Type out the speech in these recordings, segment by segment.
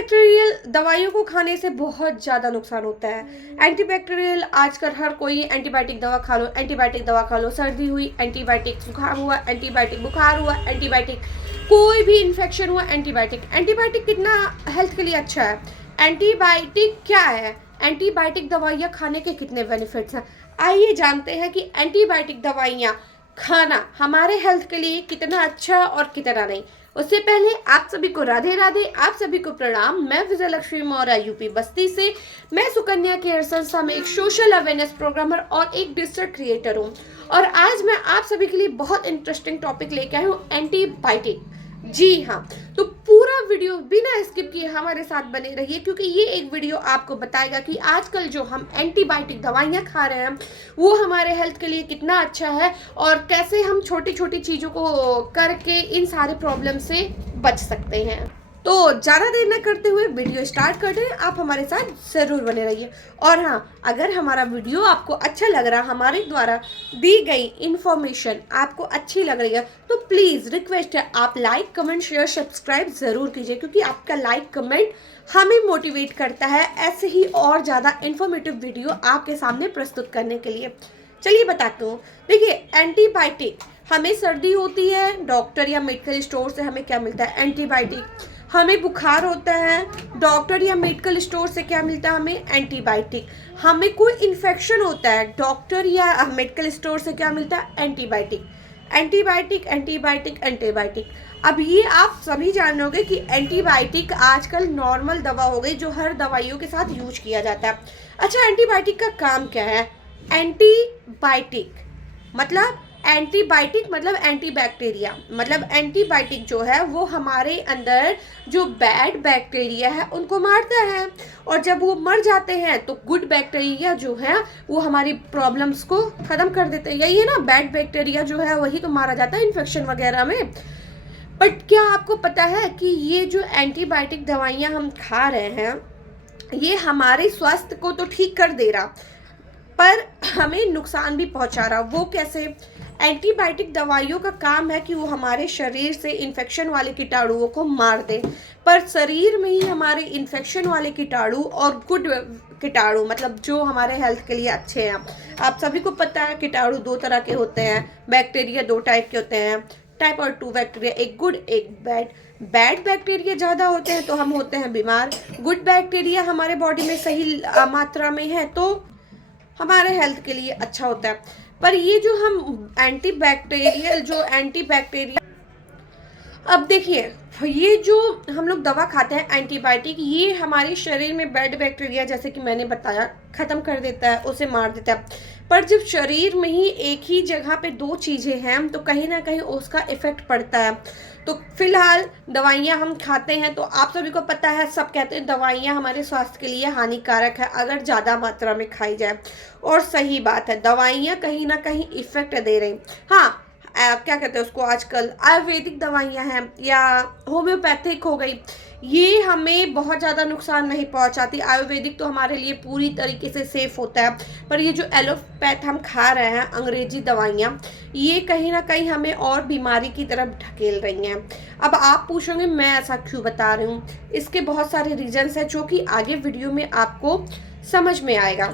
Antibacterial दवाइयों को खाने से बहुत ज़्यादा नुकसान होता है। एंटीबैक्टीरियल आजकल हर कोई एंटीबायोटिक दवा खा लो, एंटीबायोटिक दवा खा लो, सर्दी हुई एंटीबायोटिक, जुकाम हुआ एंटीबायोटिक, बुखार हुआ एंटीबायोटिक, कोई भी इन्फेक्शन हुआ एंटीबायोटिक। एंटीबायोटिक कितना हेल्थ के लिए अच्छा है। एंटीबायोटिक क्या है, एंटीबायोटिक दवाइयाँ खाने के कितने बेनिफिट्स हैं, आइए जानते हैं कि एंटीबायोटिक दवाइयाँ खाना हमारे हेल्थ के लिए कितना अच्छा और कितना नहीं। उससे पहले आप सभी को राधे राधे, आप सभी को प्रणाम। मैं विजयलक्ष्मी मौर्य यूपी बस्ती से। मैं सुकन्या केयर संस्था में एक सोशल अवेयरनेस प्रोग्रामर और एक डिजिटल क्रिएटर हूँ। और आज मैं आप सभी के लिए बहुत इंटरेस्टिंग टॉपिक लेके आई हूँ, एंटीबायोटिक। जी हाँ, तो पूरा वीडियो बिना स्किप किए हमारे साथ बने रहिए, क्योंकि ये एक वीडियो आपको बताएगा कि आजकल जो हम एंटीबायोटिक दवाइयाँ खा रहे हैं वो हमारे हेल्थ के लिए कितना अच्छा है और कैसे हम छोटी छोटी चीज़ों को करके इन सारे प्रॉब्लम से बच सकते हैं। तो ज़्यादा देर न करते हुए वीडियो स्टार्ट करते हैं। आप हमारे साथ ज़रूर बने रहिए। और हाँ, अगर हमारा वीडियो आपको अच्छा लग रहा, हमारे द्वारा दी गई इन्फॉर्मेशन आपको अच्छी लग रही है, तो प्लीज़ रिक्वेस्ट है आप लाइक कमेंट शेयर सब्सक्राइब ज़रूर कीजिए, क्योंकि आपका लाइक कमेंट हमें मोटिवेट करता है ऐसे ही और ज़्यादा इन्फॉर्मेटिव वीडियो आपके सामने प्रस्तुत करने के लिए। चलिए बताती हूँ। देखिए, एंटीबायोटिक, हमें सर्दी होती है, डॉक्टर या मेडिकल स्टोर से हमें क्या मिलता है, एंटीबायोटिक। हमें बुखार होता है, डॉक्टर या मेडिकल स्टोर से क्या मिलता है, हमें एंटीबायोटिक। हमें कोई इन्फेक्शन होता है, डॉक्टर या मेडिकल स्टोर से क्या मिलता है, एंटीबायोटिक। Antibiotic antibiotic antibiotic. अब ये आप सभी जानोगे कि एंटीबायोटिक आजकल नॉर्मल दवा हो गई जो हर दवाइयों के साथ यूज किया जाता है। अच्छा, एंटीबायोटिक का काम क्या है? एंटीबायोटिक मतलब एंटीबैक्टीरिया, मतलब एंटीबायोटिक जो है वो हमारे अंदर जो बैड बैक्टीरिया है उनको मारता है, और जब वो मर जाते हैं तो गुड बैक्टीरिया जो है वो हमारी प्रॉब्लम्स को ख़त्म कर देते हैं। यही है ना, बैड बैक्टीरिया जो है वही तो मारा जाता है इन्फेक्शन वगैरह में। बट क्या आपको पता है कि ये जो एंटीबायोटिक दवाइयाँ हम खा रहे हैं ये हमारे स्वास्थ्य को तो ठीक कर दे रहा, पर हमें नुकसान भी पहुंचा रहा। वो कैसे? एंटीबायोटिक दवाइयों का काम है कि वो हमारे शरीर से इन्फेक्शन वाले कीटाणुओं को मार दे, पर शरीर में ही हमारे इन्फेक्शन वाले कीटाणु और गुड कीटाणु, मतलब जो हमारे हेल्थ के लिए अच्छे हैं। आप सभी को पता है कीटाणु दो तरह के होते हैं, बैक्टीरिया दो टाइप के होते हैं, टाइप और 2 बैक्टीरिया, एक गुड एक बैड। बैड बैक्टीरिया ज़्यादा होते हैं तो हम होते हैं बीमार, गुड बैक्टीरिया हमारे बॉडी में सही मात्रा में है तो हमारे हेल्थ के लिए अच्छा होता है। पर ये जो हम एंटीबैक्टीरिया, अब देखिए, ये जो हम लोग दवा खाते हैं एंटीबायोटिक, ये हमारे शरीर में बैड बैक्टीरिया, जैसे कि मैंने बताया, ख़त्म कर देता है, उसे मार देता है। पर जब शरीर में ही एक ही जगह पे दो चीज़ें हैं तो कहीं ना कहीं उसका इफ़ेक्ट पड़ता है। तो फिलहाल दवाइयाँ हम खाते हैं तो आप सभी को पता है, सब कहते हैं दवाइयाँ हमारे स्वास्थ्य के लिए हानिकारक है अगर ज़्यादा मात्रा में खाई जाए। और सही बात है, दवाइयाँ कहीं ना कहीं इफ़ेक्ट दे रही। हाँ, क्या कहते हैं उसको, आजकल आयुर्वेदिक दवाइयाँ हैं या होम्योपैथिक हो गई, ये हमें बहुत ज़्यादा नुकसान नहीं पहुंचाती। आयुर्वेदिक तो हमारे लिए पूरी तरीके से सेफ होता है, पर ये जो एलोपैथ हम खा रहे हैं अंग्रेजी दवाइयाँ, ये कहीं ना कहीं हमें और बीमारी की तरफ ढकेल रही हैं। अब आप पूछोगे मैं ऐसा क्यों बता रही हूँ, इसके बहुत सारे रीजंस हैं जो कि आगे वीडियो में आपको समझ में आएगा।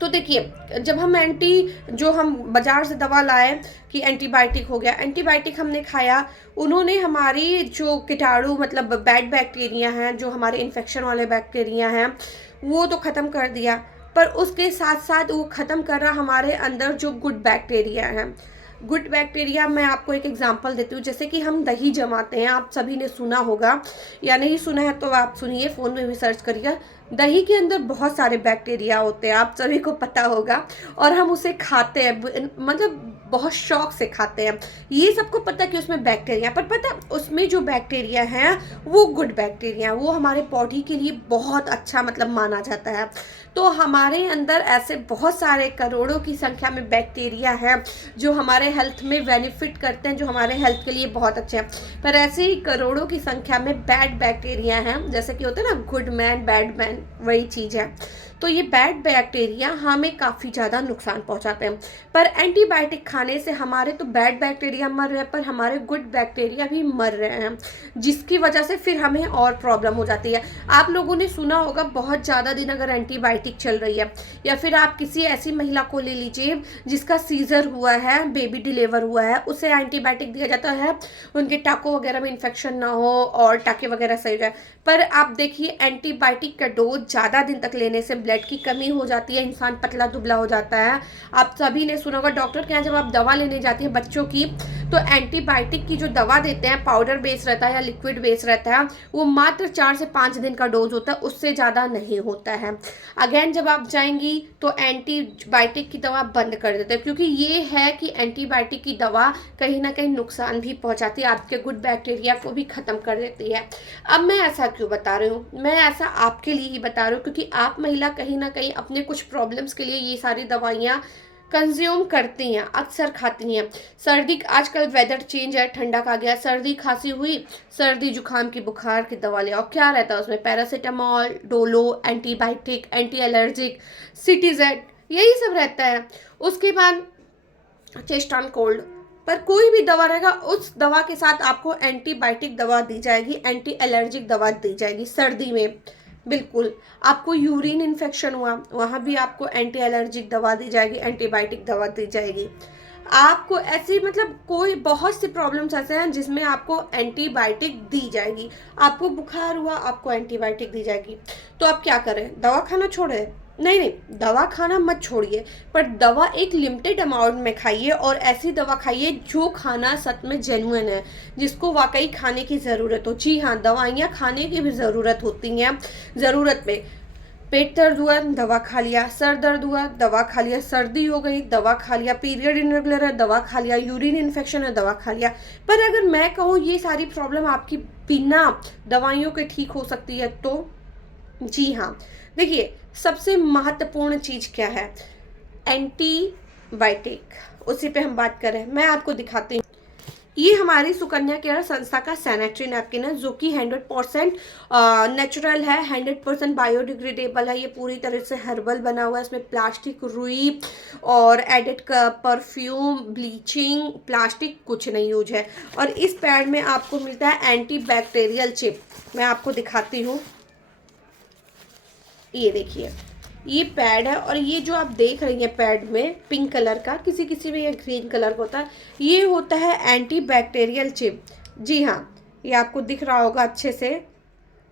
तो देखिए, जब हम जो हम बाज़ार से दवा लाए कि एंटीबायोटिक हो गया, एंटीबायोटिक हमने खाया, उन्होंने हमारी जो कीटाणु मतलब बैड बैक्टीरिया हैं, जो हमारे इन्फेक्शन वाले बैक्टीरिया हैं, वो तो ख़त्म कर दिया, पर उसके साथ साथ वो ख़त्म कर रहा हमारे अंदर जो गुड बैक्टीरिया हैं। गुड बैक्टीरिया, मैं आपको एक एग्जांपल देती हूँ। जैसे कि हम दही जमाते हैं, आप सभी ने सुना होगा, या नहीं सुना है तो आप सुनिए, फ़ोन में भी सर्च करिएगा। दही के अंदर बहुत सारे बैक्टीरिया होते हैं, आप सभी को पता होगा, और हम उसे खाते हैं, मतलब बहुत शौक से खाते हैं। ये सबको पता है कि उसमें बैक्टीरिया, पर पता उसमें जो बैक्टीरिया हैं वो गुड बैक्टीरिया, वो हमारे बॉडी के लिए बहुत अच्छा मतलब माना जाता है। तो हमारे अंदर ऐसे बहुत सारे करोड़ों की संख्या में बैक्टीरिया हैं जो हमारे हेल्थ में बेनिफिट करते हैं, जो हमारे हेल्थ के लिए बहुत अच्छे हैं। पर ऐसे ही करोड़ों की संख्या में बैड बैक्टीरिया हैं, जैसे कि होता है ना गुड मैन बैड मैन, वही चीज़ है। तो ये बैड बैक्टीरिया हमें काफ़ी ज़्यादा नुकसान पहुंचाते हैं। पर एंटीबायोटिक खाने से हमारे तो बैड बैक्टीरिया मर रहे हैं, पर हमारे गुड बैक्टीरिया भी मर रहे हैं, जिसकी वजह से फिर हमें और प्रॉब्लम हो जाती है। आप लोगों ने सुना होगा, बहुत ज़्यादा दिन अगर एंटीबायोटिक चल रही है, या फिर आप किसी ऐसी महिला को ले लीजिए जिसका सीजर हुआ है, बेबी डिलीवर हुआ है, उसे एंटीबायोटिक दिया जाता है उनके टाँकों वगैरह में इन्फेक्शन ना हो और टाँके वगैरह सही हो जाए। पर आप देखिए, एंटीबायोटिक का डोज ज़्यादा दिन तक लेने से ब्लड की कमी हो जाती है, इंसान पतला दुबला हो जाता है। आप सभी ने सुना होगा, डॉक्टर के यहाँ जब आप दवा लेने जाती है बच्चों की, तो एंटीबायोटिक की जो दवा देते हैं, पाउडर बेस रहता है या लिक्विड बेस रहता है, वो मात्र 4 से 5 दिन का डोज होता है, उससे ज़्यादा नहीं होता है। अगेन जब आप जाएंगी तो एंटीबायोटिक की दवा बंद कर देते हैं, क्योंकि ये है कि एंटीबायोटिक की दवा कहीं ना कहीं नुकसान भी पहुंचाती है, आपके गुड बैक्टीरिया को भी ख़त्म कर देती है। अब मैं ऐसा क्यों बता रही हूँ? मैं ऐसा आपके लिए ही बता रही हूँ, क्योंकि आप महिला कहीं ना कहीं अपने कुछ प्रॉब्लम्स के लिए ये सारी दवाइयाँ कंज्यूम करती हैं, अक्सर खाती हैं। सर्दी, आजकल वेदर चेंज है, ठंडा का गया, सर्दी खांसी हुई, सर्दी जुकाम की बुखार की दवा ले आओ, क्या रहता है उसमें? Paracetamol, Dolo, antibiotic, anti allergic, सिटीजेड, यही सब रहता है। उसके बाद चेस्ट ऑन कोल्ड, पर कोई भी दवा रहेगा, उस दवा के साथ आपको एंटीबायोटिक दवा दी जाएगी, एंटी एलर्जिक दवा दी जाएगी। सर्दी में बिल्कुल, आपको यूरिन इन्फेक्शन हुआ, वहाँ भी आपको एंटी एलर्जिक दवा दी जाएगी, एंटीबायोटिक दवा दी जाएगी। आपको ऐसी मतलब कोई बहुत से प्रॉब्लम्स ऐसे हैं जिसमें आपको एंटीबायोटिक दी जाएगी। आपको बुखार हुआ, आपको एंटीबायोटिक दी जाएगी। तो आप क्या करें? दवा खाना छोड़ें? नहीं नहीं, दवा खाना मत छोड़िए, पर दवा एक लिमिटेड अमाउंट में खाइए, और ऐसी दवा खाइए जो खाना सच में जेन्युइन है, जिसको वाकई खाने की ज़रूरत हो। जी हाँ, दवाइयाँ खाने की भी ज़रूरत होती हैं, ज़रूरत में। पेट दर्द हुआ, दवा खा लिया, सर दर्द हुआ, दवा खा लिया, सर्दी हो गई, दवा खा लिया, पीरियड इरेगुलर है, दवा खा लिया, यूरिन इन्फेक्शन है, दवा खा लिया। पर अगर मैं कहूँ ये सारी प्रॉब्लम आपकी बिना दवाइयों के ठीक हो सकती है, तो जी हाँ, देखिए, सबसे महत्वपूर्ण चीज़ क्या है? एंटीबायोटिक, उसी पे हम बात करें। मैं आपको दिखाती हूँ, ये हमारी सुकन्या केयर संस्था का सैनिटरी नैपकिन है, जो कि 100% नेचुरल है, 100% बायोडिग्रेडेबल है। ये पूरी तरह से हर्बल बना हुआ है, इसमें प्लास्टिक, रुई और एडिड परफ्यूम, ब्लीचिंग, प्लास्टिक कुछ नहीं यूज है। और इस पैड में आपको मिलता है एंटीबैक्टीरियल चिप। मैं आपको दिखाती हूँ, ये देखिए, ये पैड है, और ये जो आप देख रही हैं पैड में पिंक कलर का, किसी किसी में ये ग्रीन कलर का होता है, ये होता है एंटीबैक्टीरियल चिप। जी हाँ, ये आपको दिख रहा होगा अच्छे से।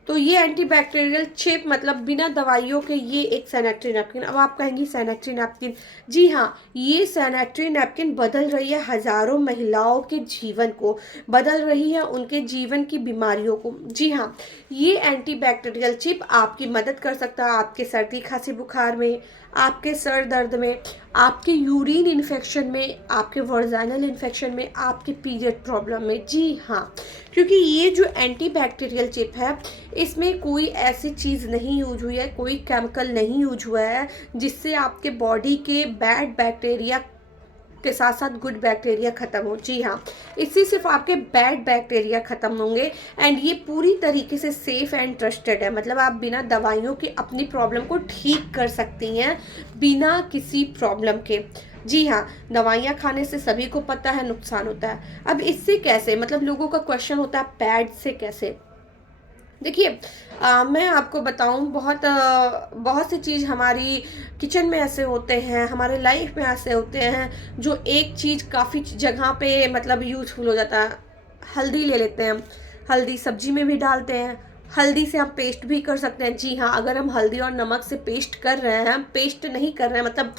तो ये एंटीबैक्टीरियल चिप मतलब बिना दवाइयों के ये एक सैनिटरी नैपकिन। अब आप कहेंगी सैनिटरी नैपकिन, जी हाँ, ये सैनिटरी नैपकिन बदल रही है हज़ारों महिलाओं के जीवन को, बदल रही है उनके जीवन की बीमारियों को। जी हाँ, ये एंटीबैक्टीरियल चिप आपकी मदद कर सकता है आपके सर्दी खांसी बुखार में, आपके सर दर्द में, आपके यूरिन इन्फेक्शन में, आपके वर्जाइनल इन्फेक्शन में, आपके पीरियड प्रॉब्लम में। जी हाँ, क्योंकि ये जो एंटीबैक्टीरियल चिप है, इसमें कोई ऐसी चीज़ नहीं यूज हुई है, कोई केमिकल नहीं यूज हुआ है जिससे आपके बॉडी के बैड बैक्टीरिया के साथ साथ गुड बैक्टीरिया ख़त्म हो। जी हाँ, इससे सिर्फ आपके बैड बैक्टीरिया ख़त्म होंगे। एंड ये पूरी तरीके से सेफ़ एंड ट्रस्टेड है, मतलब आप बिना दवाइयों के अपनी प्रॉब्लम को ठीक कर सकती हैं, बिना किसी प्रॉब्लम के। जी हाँ, दवाइयाँ खाने से सभी को पता है नुकसान होता है। अब इससे कैसे, मतलब लोगों का क्वेश्चन होता है पैड से कैसे। देखिए, मैं आपको बताऊं, बहुत सी चीज़ हमारी किचन में ऐसे होते हैं, हमारे लाइफ में ऐसे होते हैं, जो एक चीज़ काफ़ी जगह पे मतलब यूज़फुल हो जाता है। हल्दी ले लेते हैं, हल्दी सब्जी में भी डालते हैं, हल्दी से हम पेस्ट भी कर सकते हैं। जी हाँ, अगर हम हल्दी और नमक से पेस्ट कर रहे हैं, पेस्ट नहीं कर रहे हैं, मतलब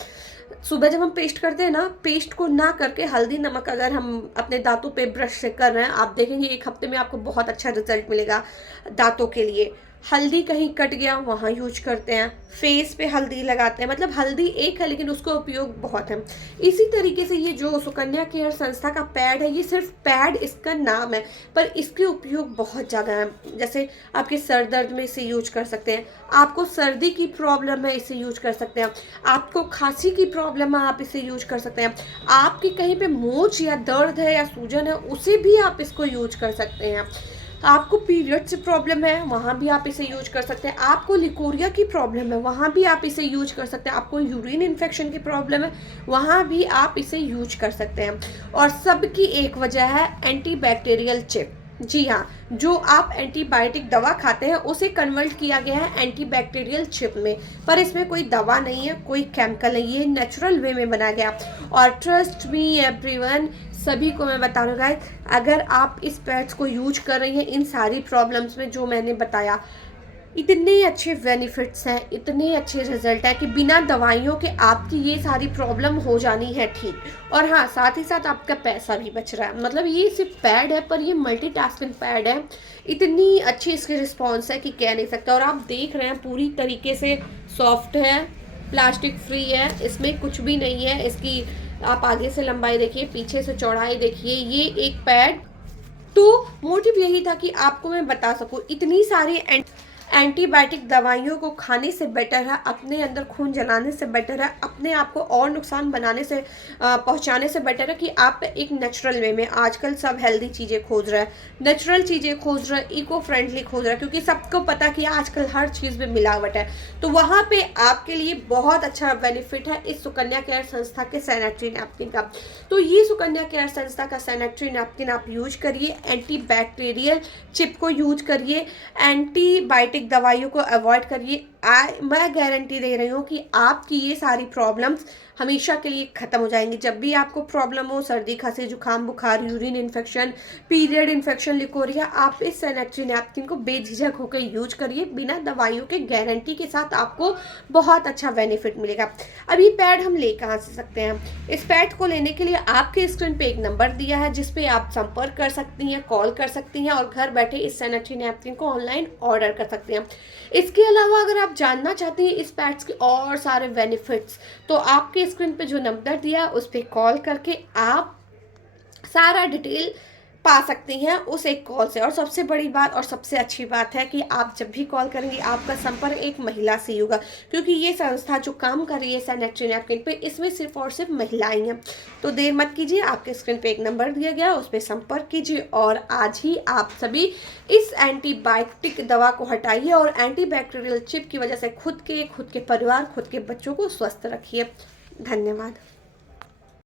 सुबह जब हम पेस्ट करते हैं ना, पेस्ट को ना करके हल्दी नमक अगर हम अपने दांतों पे ब्रश से कर रहे हैं, आप देखेंगे 1 हफ्ते में आपको बहुत अच्छा रिजल्ट मिलेगा दांतों के लिए। हल्दी कहीं कट गया, वहाँ यूज करते हैं, फेस पे हल्दी लगाते हैं, मतलब हल्दी एक है लेकिन उसका उपयोग बहुत है। इसी तरीके से ये जो सुकन्या केयर संस्था का पैड है, ये सिर्फ पैड इसका नाम है, पर इसके उपयोग बहुत ज़्यादा हैं। जैसे आपके सर दर्द में इसे यूज कर सकते हैं, आपको सर्दी की प्रॉब्लम है इसे यूज कर सकते हैं, आपको खांसी की प्रॉब्लम है आप इसे यूज कर सकते हैं, आपकी कहीं पे मोच या दर्द है या सूजन है उसे भी आप इसको यूज कर सकते हैं। आपको पीरियड से प्रॉब्लम है, वहाँ भी आप इसे यूज कर सकते हैं। आपको लिकोरिया की प्रॉब्लम है, वहाँ भी आप इसे यूज कर सकते हैं। आपको यूरिन इन्फेक्शन की प्रॉब्लम है, वहाँ भी आप इसे यूज कर सकते हैं। और सबकी एक वजह है एंटीबैक्टीरियल चिप। जी हाँ, जो आप एंटीबायोटिक दवा खाते हैं उसे कन्वर्ट किया गया है एंटीबैक्टीरियल चिप में, पर इसमें कोई दवा नहीं है, कोई केमिकल नहीं है, नेचुरल वे में बना गया। और ट्रस्ट मी एवरीवन, सभी को मैं बता रहा हूँ गाइस, अगर आप इस पैड्स को यूज कर रही हैं इन सारी प्रॉब्लम्स में जो मैंने बताया, इतने अच्छे बेनिफिट्स हैं, इतने अच्छे रिजल्ट है कि बिना दवाइयों के आपकी ये सारी प्रॉब्लम हो जानी है ठीक। और हाँ, साथ ही साथ आपका पैसा भी बच रहा है। मतलब ये सिर्फ पैड है पर ये मल्टीटास्किंग पैड है। इतनी अच्छी इसकी रिस्पॉन्स है कि कह नहीं सकता। और आप देख रहे हैं पूरी तरीके से सॉफ्ट है, प्लास्टिक फ्री है, इसमें कुछ भी नहीं है। इसकी आप आगे से लंबाई देखिए, पीछे से चौड़ाई देखिए। ये एक पैड, तो मोटिव यही था कि आपको मैं बता सकूं, इतनी सारी एंटीबायोटिक दवाइयों को खाने से बेटर है, अपने अंदर खून जलाने से बेटर है, अपने आप को और नुकसान बनाने से पहुंचाने से बेटर है कि आप एक नेचुरल वे में, आजकल सब हेल्दी चीज़ें खोज रहा है, नेचुरल चीज़ें खोज रहा है, इको फ्रेंडली खोज रहा है, क्योंकि सबको पता कि आजकल हर चीज़ में मिलावट है। तो वहाँ पे आपके लिए बहुत अच्छा बेनिफिट है इस सुकन्या केयर संस्था के सैनिटरी नैपकिन का। तो ये सुकन्या केयर संस्था का सैनिटरी नैपकिन आप यूज करिए, एंटीबैक्टीरियल चिप को यूज करिए, एंटीबायोटिक दवाइयों को अवॉइड करिए। मैं गारंटी दे रही हूँ कि आपकी ये सारी प्रॉब्लम्स हमेशा के लिए ख़त्म हो जाएंगी। जब भी आपको प्रॉब्लम हो, सर्दी खांसी जुकाम बुखार, urine infection, period infection, leucorrhoea, आप इस सैनिटरी नैपकिन को बेझिझक होकर यूज करिए, बिना दवाइयों के, गारंटी के साथ आपको बहुत अच्छा बेनिफिट मिलेगा। अब ये पैड हम ले कहाँ से सकते हैं? इस पैड को लेने के लिए आपके स्क्रीन पे एक नंबर दिया है जिस पे आप संपर्क कर सकती हैं, कॉल कर सकती हैं और घर बैठे इस सैनिटरी नैपकिन को ऑनलाइन ऑर्डर कर सकते हैं। इसके अलावा अगर आप जानना चाहते हैं इस पैड्स के और सारे बेनिफिट्स, तो आपके स्क्रीन पे जो नंबर दिया है उस पर कॉल करके आप सारा डिटेल पा सकती हैं उस एक कॉल से। और सबसे बड़ी बात और सबसे अच्छी बात है कि आप जब भी कॉल करेंगे आपका संपर्क एक महिला से होगा, क्योंकि ये संस्था जो काम कर रही है सैनिटरी नैपकिन पे, इसमें सिर्फ और सिर्फ महिलाएं हैं। तो देर मत कीजिए, आपके स्क्रीन पे एक नंबर दिया गया, उस पर संपर्क कीजिए और आज ही आप सभी इस एंटीबायोटिक दवा को हटाइए और एंटीबैक्टीरियल चिप की वजह से खुद के परिवार, खुद के बच्चों को स्वस्थ रखिए। धन्यवाद।